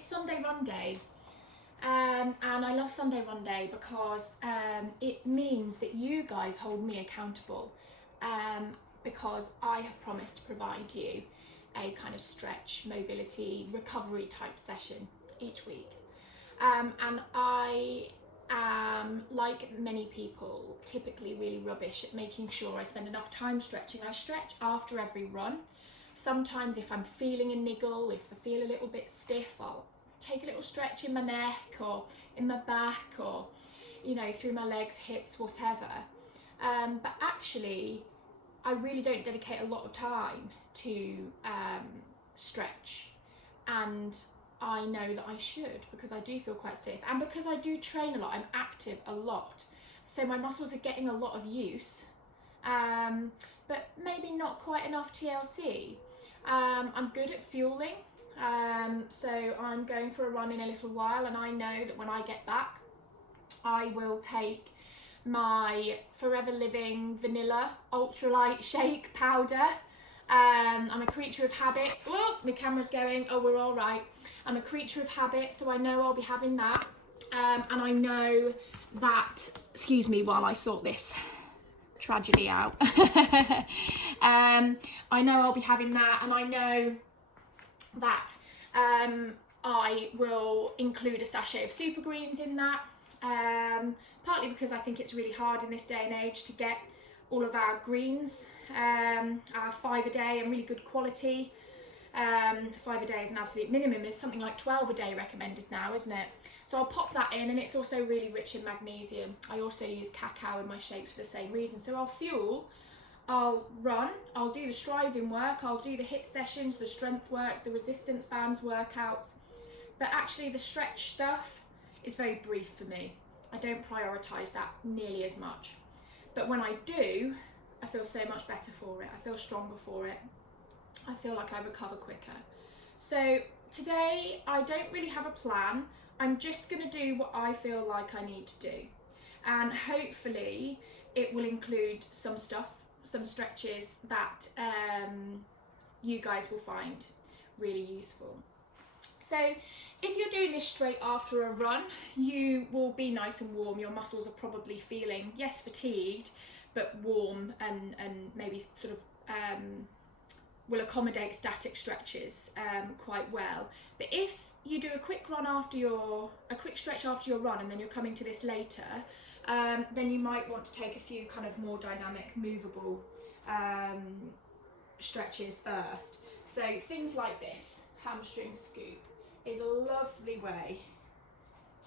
it's Sunday Run Day. And I love Sunday Run Day because it means that you guys hold me accountable, because I have promised to provide you a kind of stretch, mobility, recovery type session each week. And I am, like many people, typically really rubbish at making sure I spend enough time stretching. I stretch after every run. Sometimes if I'm feeling a niggle, if I feel a little bit stiff, I'll take a little stretch in my neck or in my back or, you know, through my legs, hips, whatever. But actually, I really don't dedicate a lot of time to stretch, and I know that I should, because I do feel quite stiff, and because I do train a lot, I'm active a lot, so my muscles are getting a lot of use, but maybe not quite enough TLC. I'm good at fueling, so I'm going for a run in a little while, and I know that when I get back I will take my Forever Living vanilla ultralight shake powder. I'm a creature of habit. Oh, my camera's going. Oh, we're all right. I'm a creature of habit, so I know I'll be having that. And I know that, excuse me while I sort this tragedy out. I know I'll be having that, and I know that I will include a sachet of super greens in that, partly because I think it's really hard in this day and age to get all of our greens, our 5 a day, and really good quality. 5 a day is an absolute minimum. There's something like 12 a day recommended now, isn't it? So I'll pop that in, and it's also really rich in magnesium. I also use cacao in my shakes for the same reason. So I'll fuel, I'll run, I'll do the striving work, I'll do the HIIT sessions, the strength work, the resistance bands workouts. But actually the stretch stuff is very brief for me. I don't prioritise that nearly as much. But when I do, I feel so much better for it. I feel stronger for it. I feel like I recover quicker. So today I don't really have a plan. I'm just going to do what I feel like I need to do. And hopefully it will include some stuff, some stretches that you guys will find really useful. So if you're doing this straight after a run, you will be nice and warm. Your muscles are probably feeling, yes, fatigued, but warm, and maybe sort of will accommodate static stretches quite well. But if you do a quick stretch after your run, and then you're coming to this later, then you might want to take a few kind of more dynamic, movable stretches first. So things like this hamstring scoop is a lovely way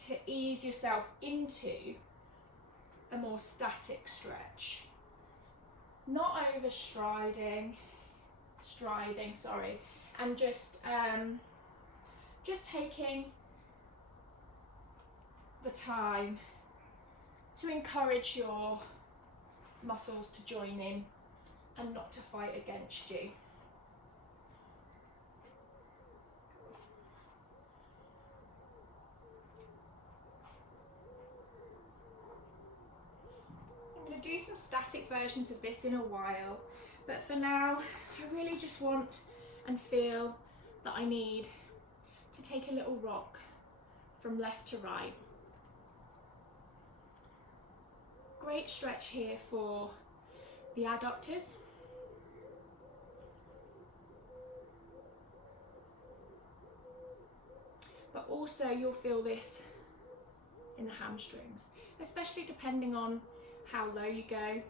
to ease yourself into a more static stretch. Not striving, and just taking the time to encourage your muscles to join in and not to fight against you. I'm going to do some static versions of this in a while, but for now I really just want and feel that I need to take a little rock from left to right. Great stretch here for the adductors. But also you'll feel this in the hamstrings, especially depending on how low you go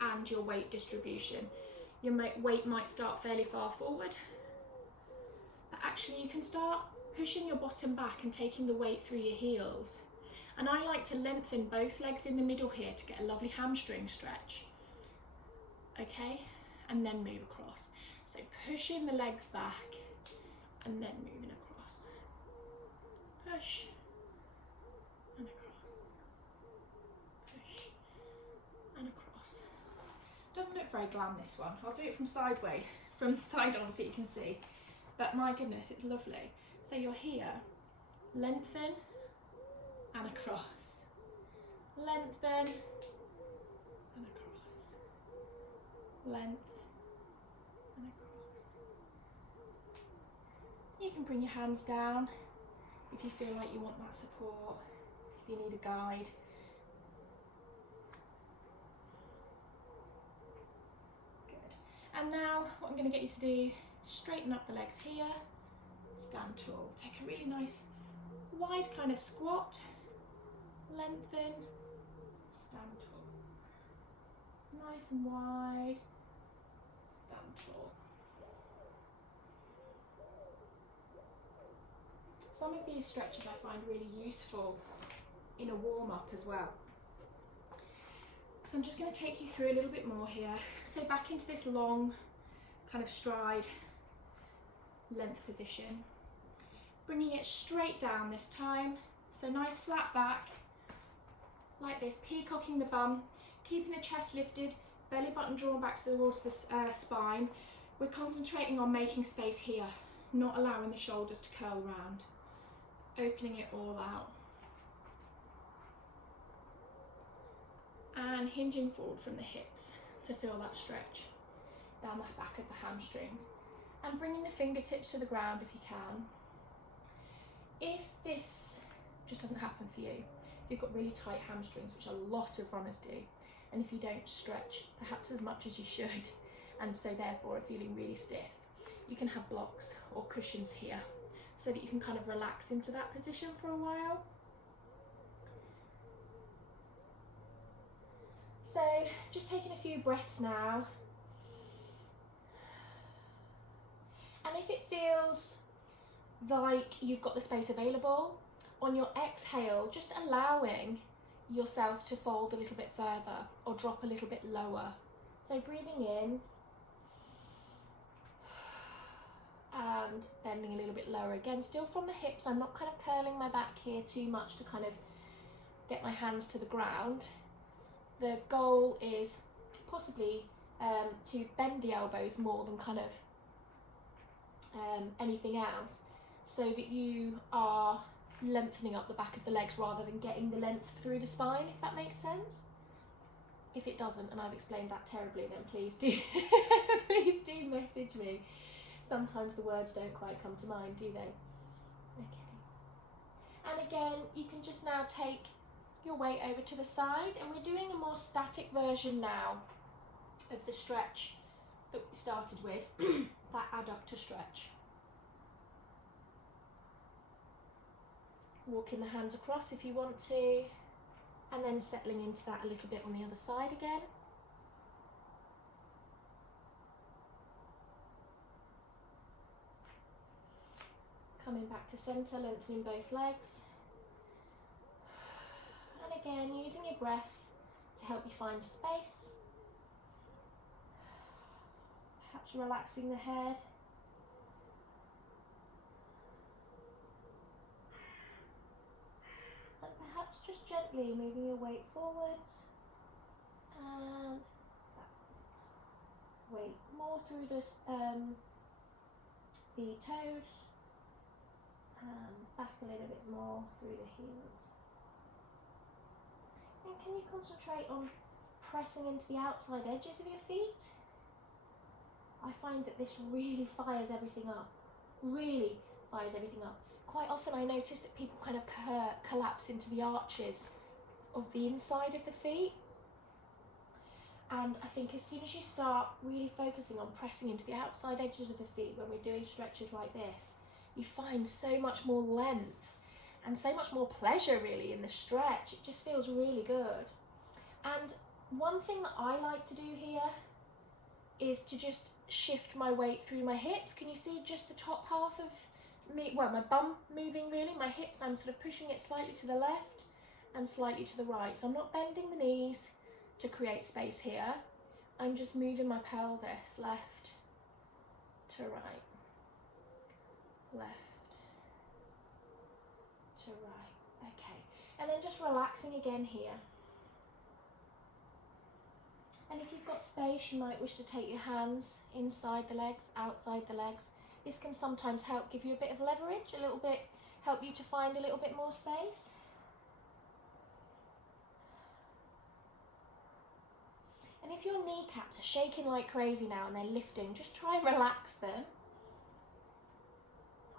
and your weight distribution. Your weight might start fairly far forward, but actually you can start pushing your bottom back and taking the weight through your heels. And I like to lengthen both legs in the middle here to get a lovely hamstring stretch. Okay, and then move across. So pushing the legs back and then moving across. Push and across. Push and across. Doesn't look very glam, this one. I'll do it from side on so you can see. But my goodness, it's lovely. So you're here, lengthen and across. Lengthen and across. Length and across. You can bring your hands down if you feel like you want that support, if you need a guide. Good. And now what I'm going to get you to do, straighten up the legs here, stand tall. Take a really nice wide kind of squat, lengthen, stand tall. Nice and wide, stand tall. Some of these stretches I find really useful in a warm-up as well. So I'm just going to take you through a little bit more here. So back into this long kind of stride length position. Bringing it straight down this time. So nice flat back, like this, peacocking the bum, keeping the chest lifted, belly button drawn back towards the spine. We're concentrating on making space here, not allowing the shoulders to curl round. Opening it all out. And hinging forward from the hips to feel that stretch down the back of the hamstrings. And bringing the fingertips to the ground if you can. If this just doesn't happen for you, if you've got really tight hamstrings, which a lot of runners do, and if you don't stretch perhaps as much as you should, and so therefore are feeling really stiff, you can have blocks or cushions here so that you can kind of relax into that position for a while. So just taking a few breaths now. And if it feels like you've got the space available, on your exhale, just allowing yourself to fold a little bit further or drop a little bit lower. So breathing in and bending a little bit lower again, still from the hips. I'm not kind of curling my back here too much to kind of get my hands to the ground. The goal is possibly to bend the elbows more than kind of anything else, so that you are lengthening up the back of the legs rather than getting the length through the spine, if that makes sense. If it doesn't, and I've explained that terribly, then please do please do message me. Sometimes the words don't quite come to mind, do they? Okay. And again, you can just now take your weight over to the side, and we're doing a more static version now of the stretch that we started with, that adductor stretch. Walking the hands across if you want to, and then settling into that a little bit on the other side again. Coming back to centre, lengthening both legs. And again, using your breath to help you find space. Perhaps relaxing the head. And perhaps just gently moving your weight forwards and backwards. Weight more through the toes and back a little bit more through the heels. And can you concentrate on pressing into the outside edges of your feet? I find that this really fires everything up. Really fires everything up. Quite often I notice that people kind of collapse into the arches of the inside of the feet. And I think as soon as you start really focusing on pressing into the outside edges of the feet when we're doing stretches like this, you find so much more length and so much more pleasure really in the stretch. It just feels really good. And one thing that I like to do here is to just shift my weight through my hips. Can you see just the top half of me, well, my bum moving really, my hips, I'm sort of pushing it slightly to the left and slightly to the right. So I'm not bending the knees to create space here. I'm just moving my pelvis left to right, left to right. Okay, and then just relaxing again here. And if you've got space, you might wish to take your hands inside the legs, outside the legs. This can sometimes help give you a bit of leverage, a little bit, help you to find a little bit more space. And if your kneecaps are shaking like crazy now and they're lifting, just try and relax them.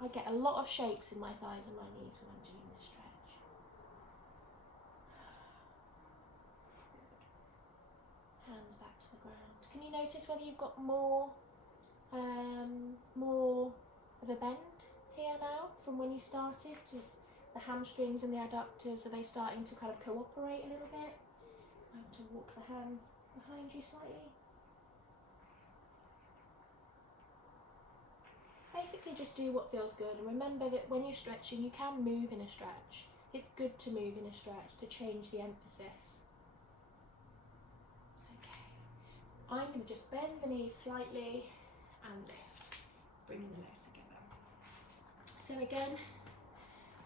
I get a lot of shakes in my thighs and my knees when I'm doing this stretch. Hands back to the ground. Can you notice whether you've got more of a bend here now from when you started? Just the hamstrings and the adductors, are they starting to kind of cooperate a little bit? I want to walk the hands behind you slightly. Basically just do what feels good, and remember that when you're stretching you can move in a stretch. It's good to move in a stretch to change the emphasis. Okay, I'm going to just bend the knees slightly and lift, bringing the legs together. So again,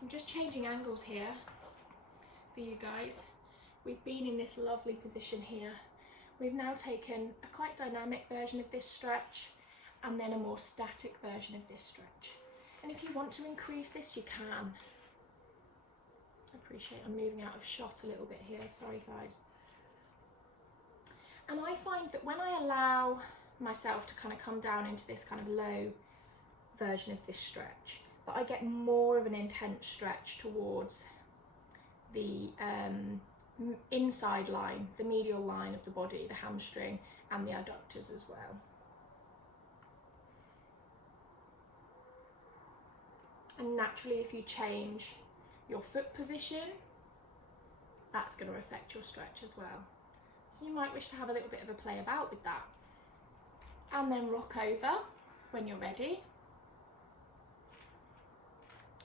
I'm just changing angles here for you guys. We've been in this lovely position here. We've now taken a quite dynamic version of this stretch and then a more static version of this stretch. And if you want to increase this, you can. I appreciate I'm moving out of shot a little bit here, sorry guys. And I find that when I allow myself to kind of come down into this kind of low version of this stretch, that I get more of an intense stretch towards the inside line, the medial line of the body, the hamstring and the adductors as well. And naturally, if you change your foot position, that's going to affect your stretch as well. So you might wish to have a little bit of a play about with that. And then rock over when you're ready.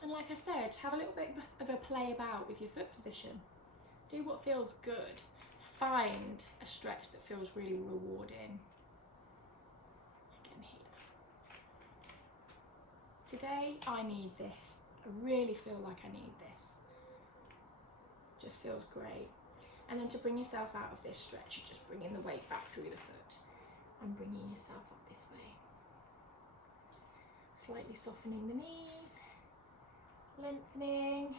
And like I said, have a little bit of a play about with your foot position. Do what feels good. Find a stretch that feels really rewarding. Again here. Today, I need this. I really feel like I need this. Just feels great. And then to bring yourself out of this stretch, you're just bringing the weight back through the foot and bringing yourself up this way. Slightly softening the knees, lengthening,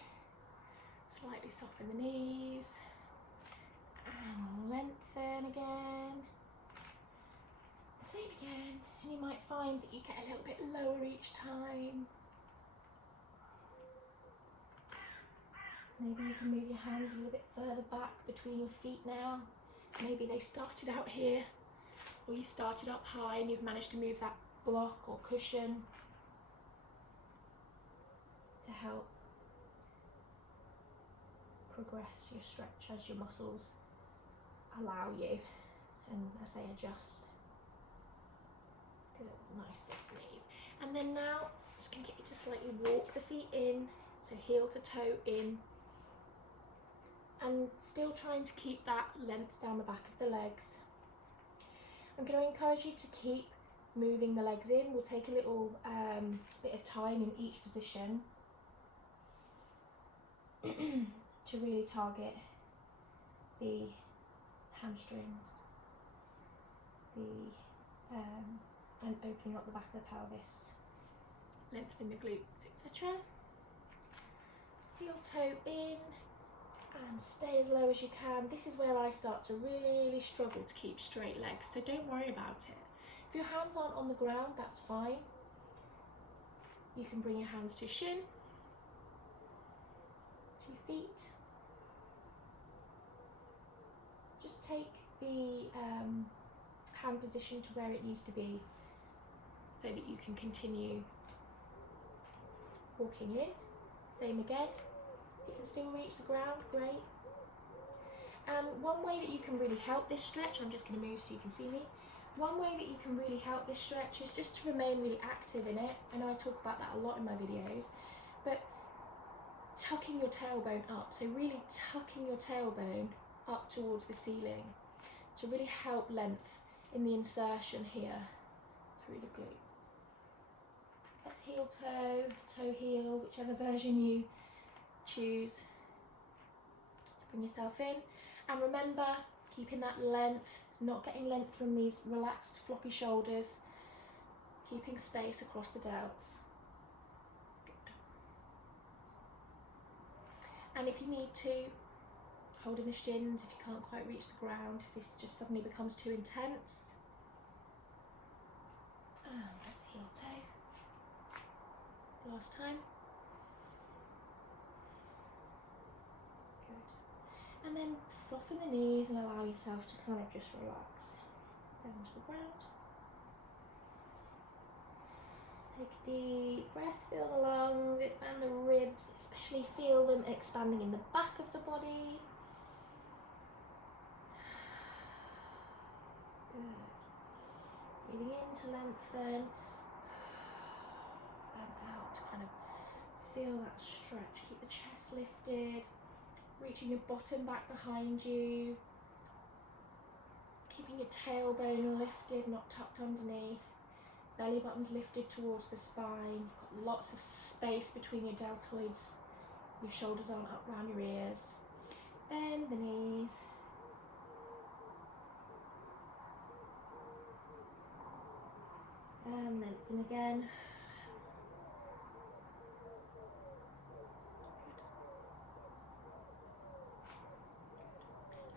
slightly soften the knees, and lengthen again. Same again, and you might find that you get a little bit lower each time. Maybe you can move your hands a little bit further back between your feet now. Maybe they started out here, or you started up high and you've managed to move that block or cushion to help progress your stretch as your muscles allow you and as they adjust. Good, nice soft knees. And then now I'm just going to get you to slightly walk the feet in, so heel to toe in, and still trying to keep that length down the back of the legs. I'm going to encourage you to keep moving the legs in. We'll take a little bit of time in each position to really target the hamstrings, and opening up the back of the pelvis, lengthening the glutes, etc. Heel toe in and stay as low as you can. This is where I start to really struggle to keep straight legs, so don't worry about it. If your hands aren't on the ground, that's fine. You can bring your hands to shin, to your feet. Just take the hand position to where it needs to be so that you can continue walking in. Same again. If you can still reach the ground, great. And one way that you can really help this stretch, I'm just going to move so you can see me. One way that you can really help this stretch is just to remain really active in it. I know I talk about that a lot in my videos, but tucking your tailbone up, so really tucking your tailbone up towards the ceiling to really help length in the insertion here through the glutes. Let's heel toe, toe heel, whichever version you choose to bring yourself in. And remember, keeping that length, not getting length from these relaxed floppy shoulders, keeping space across the delts. Good. And if you need to, hold in the shins if you can't quite reach the ground, if this just suddenly becomes too intense. And let's heel toe. Last time. Good. And then soften the knees and allow yourself to kind of just relax down to the ground. Take a deep breath, feel the lungs, expand the ribs, especially feel them expanding in the back of the body. Good. Breathing in to lengthen and out to kind of feel that stretch. Keep the chest lifted, reaching your bottom back behind you, keeping your tailbone lifted, not tucked underneath. Belly button's lifted towards the spine. You've got lots of space between your deltoids. Your shoulders aren't up round your ears. Bend the knees. And lengthen again.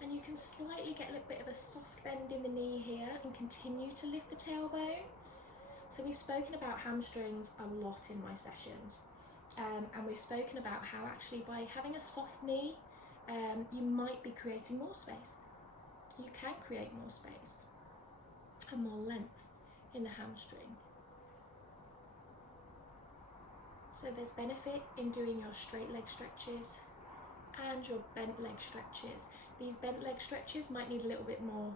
And you can slightly get a little bit of a soft bend in the knee here and continue to lift the tailbone. So we've spoken about hamstrings a lot in my sessions, and we've spoken about how actually by having a soft knee, you might be creating more space. You can create more space and more length in the hamstring. So there's benefit in doing your straight leg stretches and your bent leg stretches. These bent leg stretches might need a little bit more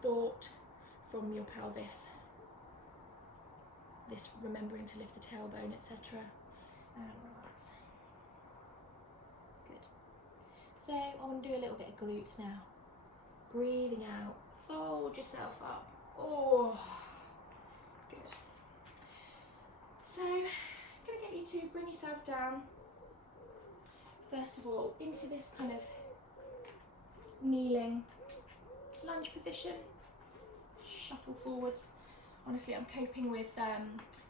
thought from your pelvis. This remembering to lift the tailbone, etc. And relax. Good. So I want to do a little bit of glutes now. Breathing out, fold yourself up. Oh, good. So I'm going to get you to bring yourself down. First of all, into this kind of kneeling lunge position. Shuffle forwards. Honestly, I'm coping with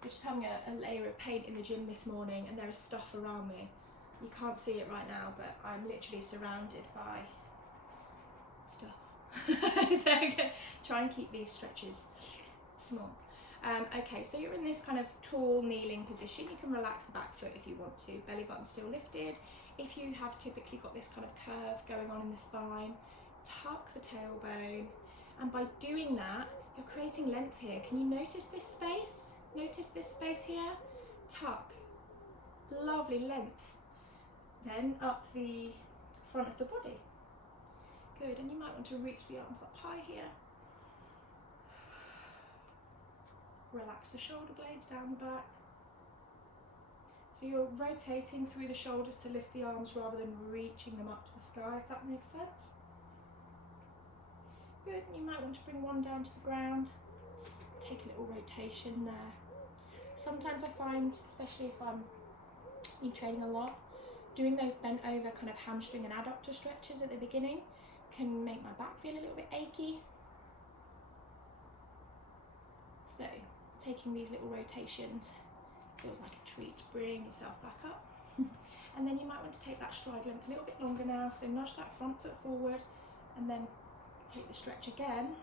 just having a layer of paint in the gym this morning, and there is stuff around me. You can't see it right now, but I'm literally surrounded by stuff. So I'm going to try and keep these stretches small. Okay, so you're in this kind of tall kneeling position. You can relax the back foot if you want to. Belly button still lifted. If you have typically got this kind of curve going on in the spine, tuck the tailbone, and by doing that, you're creating length here. Can you notice this space? Notice this space here? Tuck. Lovely length. Then up the front of the body. Good, and you might want to reach the arms up high here. Relax the shoulder blades down the back. So you're rotating through the shoulders to lift the arms rather than reaching them up to the sky, if that makes sense. Good, and you might want to bring one down to the ground. Take a little rotation there. Sometimes I find, especially if I'm been training a lot, doing those bent over kind of hamstring and adductor stretches at the beginning can make my back feel a little bit achy. So taking these little rotations feels like a treat. Bring yourself back up. And then you might want to take that stride length a little bit longer now, so nudge that front foot forward and then take the stretch again,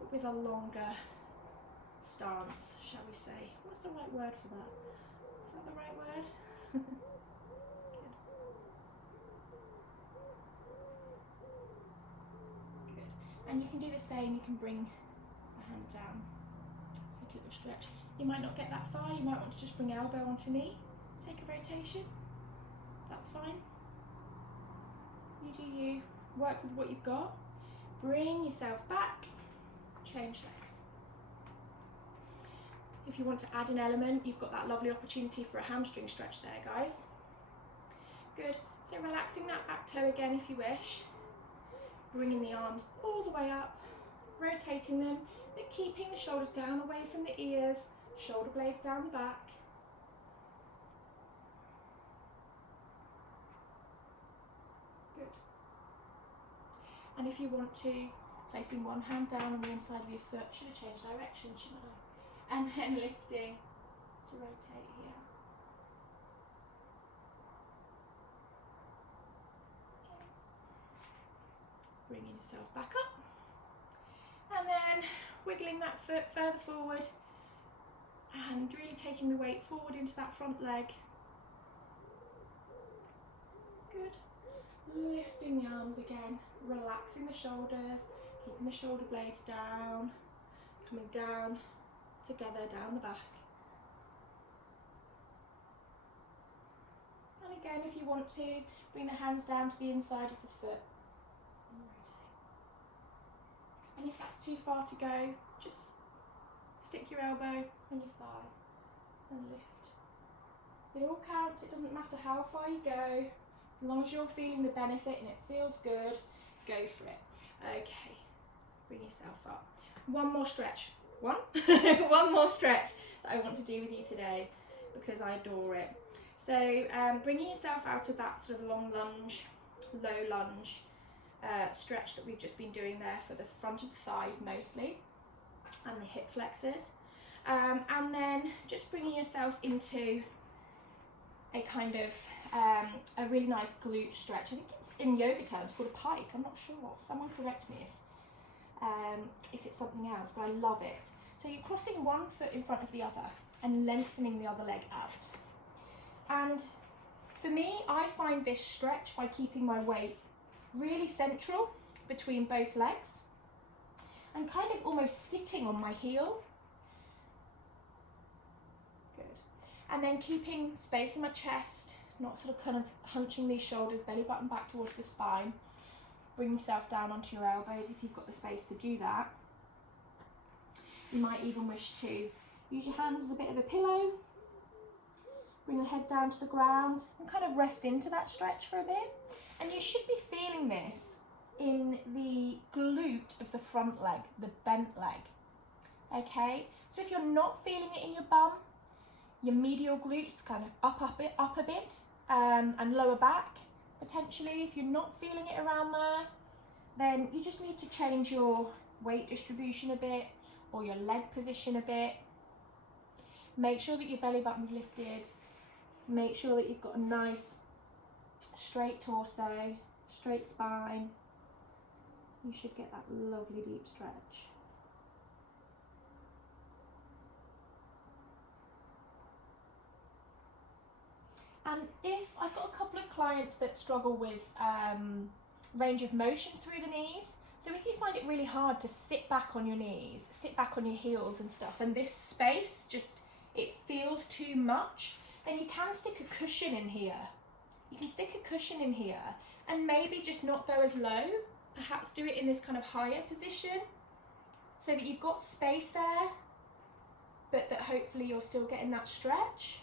but with a longer stance, shall we say. What's the right word for that? Is that the right word? Good. Good. And you can do the same, you can bring the hand down, take a little stretch. You might not get that far, you might want to just bring elbow onto knee, take a rotation, that's fine. You do you, work with what you've got. Bring yourself back, change legs. If you want to add an element, you've got that lovely opportunity for a hamstring stretch there, guys. Good, so relaxing that back toe again if you wish. Bringing the arms all the way up, rotating them, but keeping the shoulders down away from the ears, shoulder blades down the back. Good. And if you want to, placing one hand down on the inside of your foot, should have changed direction, shouldn't I? And then lifting to rotate here. Okay. Bringing yourself back up. And then wiggling that foot further forward And really taking the weight forward into that front leg. Good. Lifting the arms again, relaxing the shoulders, keeping the shoulder blades down, coming down together down the back. And again, if you want to, bring the hands down to the inside of the foot. And rotate. And if that's too far to go, just stick your elbow on your thigh and lift. It all counts, it doesn't matter how far you go, as long as you're feeling the benefit and it feels good, go for it. Okay, bring yourself up. One more stretch. One more stretch that I want to do with you today because I adore it. So bringing yourself out of that sort of long lunge, low lunge stretch that we've just been doing there for the front of the thighs mostly and the hip flexors. And then just bringing yourself into a kind of a really nice glute stretch. I think it's in yoga terms called a pike. I'm not sure. Someone correct me if it's something else, but I love it. So you're crossing one foot in front of the other and lengthening the other leg out. And for me, I find this stretch by keeping my weight really central between both legs and kind of almost sitting on my heel. Good. And then keeping space in my chest, not sort of kind of hunching these shoulders, belly button back towards the spine. Bring yourself down onto your elbows if you've got the space to do that. You might even wish to use your hands as a bit of a pillow. Bring the head down to the ground and kind of rest into that stretch for a bit. And you should be feeling this in the glute of the front leg, the bent leg. Okay, so if you're not feeling it in your bum, your medial glutes kind of up a bit, and lower back potentially. If you're not feeling it around there, then you just need to change your weight distribution a bit or your leg position a bit. Make sure that your belly button's lifted. Make sure that you've got a nice straight torso, straight spine. You should get that lovely deep stretch. And if I've got a couple of clients that struggle with range of motion through the knees, so if you find it really hard to sit back on your knees, sit back on your heels and stuff, and this space just, it feels too much, then you can stick a cushion in here. You can stick a cushion in here and maybe just not go as low, perhaps do it in this kind of higher position so that you've got space there, but that hopefully you're still getting that stretch.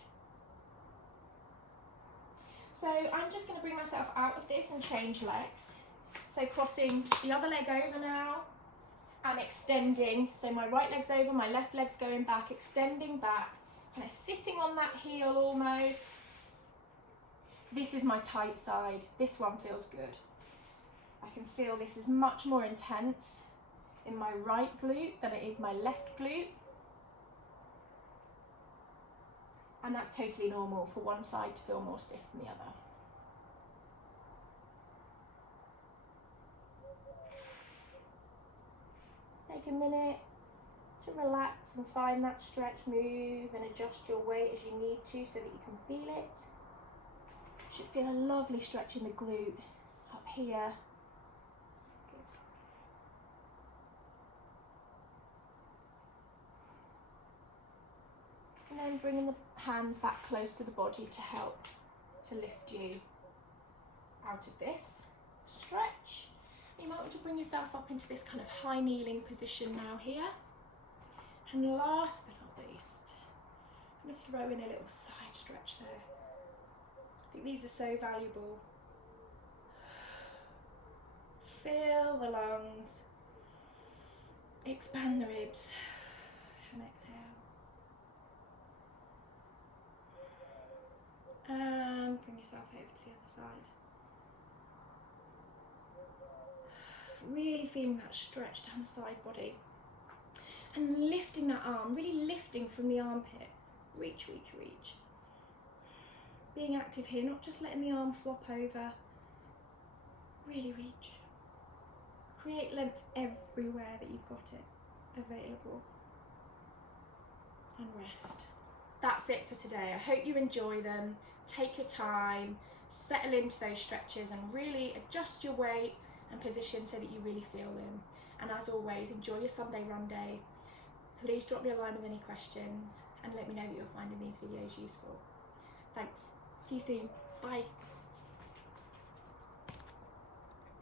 So I'm just going to bring myself out of this and change legs. So crossing the other leg over now and extending. So my right leg's over, my left leg's going back, extending back, kind of sitting on that heel almost. This is my tight side. This one feels good. I can feel this is much more intense in my right glute than it is my left glute. And that's totally normal for one side to feel more stiff than the other. Take a minute to relax and find that stretch, move and adjust your weight as you need to so that you can feel it. You should feel a lovely stretch in the glute up here. Good. And then bringing the hands back close to the body to help to lift you out of this stretch. You might want to bring yourself up into this kind of high kneeling position now here. And last but not least, I'm going to throw in a little side stretch there. I think these are so valuable. Fill the lungs, expand the ribs, and exhale. And bring yourself over to the other side. Really feeling that stretch down the side body. And lifting that arm, really lifting from the armpit. Reach, reach, reach. Being active here, not just letting the arm flop over. Really reach. Create length everywhere that you've got it available. And rest. that's it for today. I hope you enjoy them. Take your time, settle into those stretches and really adjust your weight and position so that you really feel them. And as always, enjoy your Sunday run day. Please drop me a line with any questions and let me know that you're finding these videos useful. Thanks. See you soon. Bye.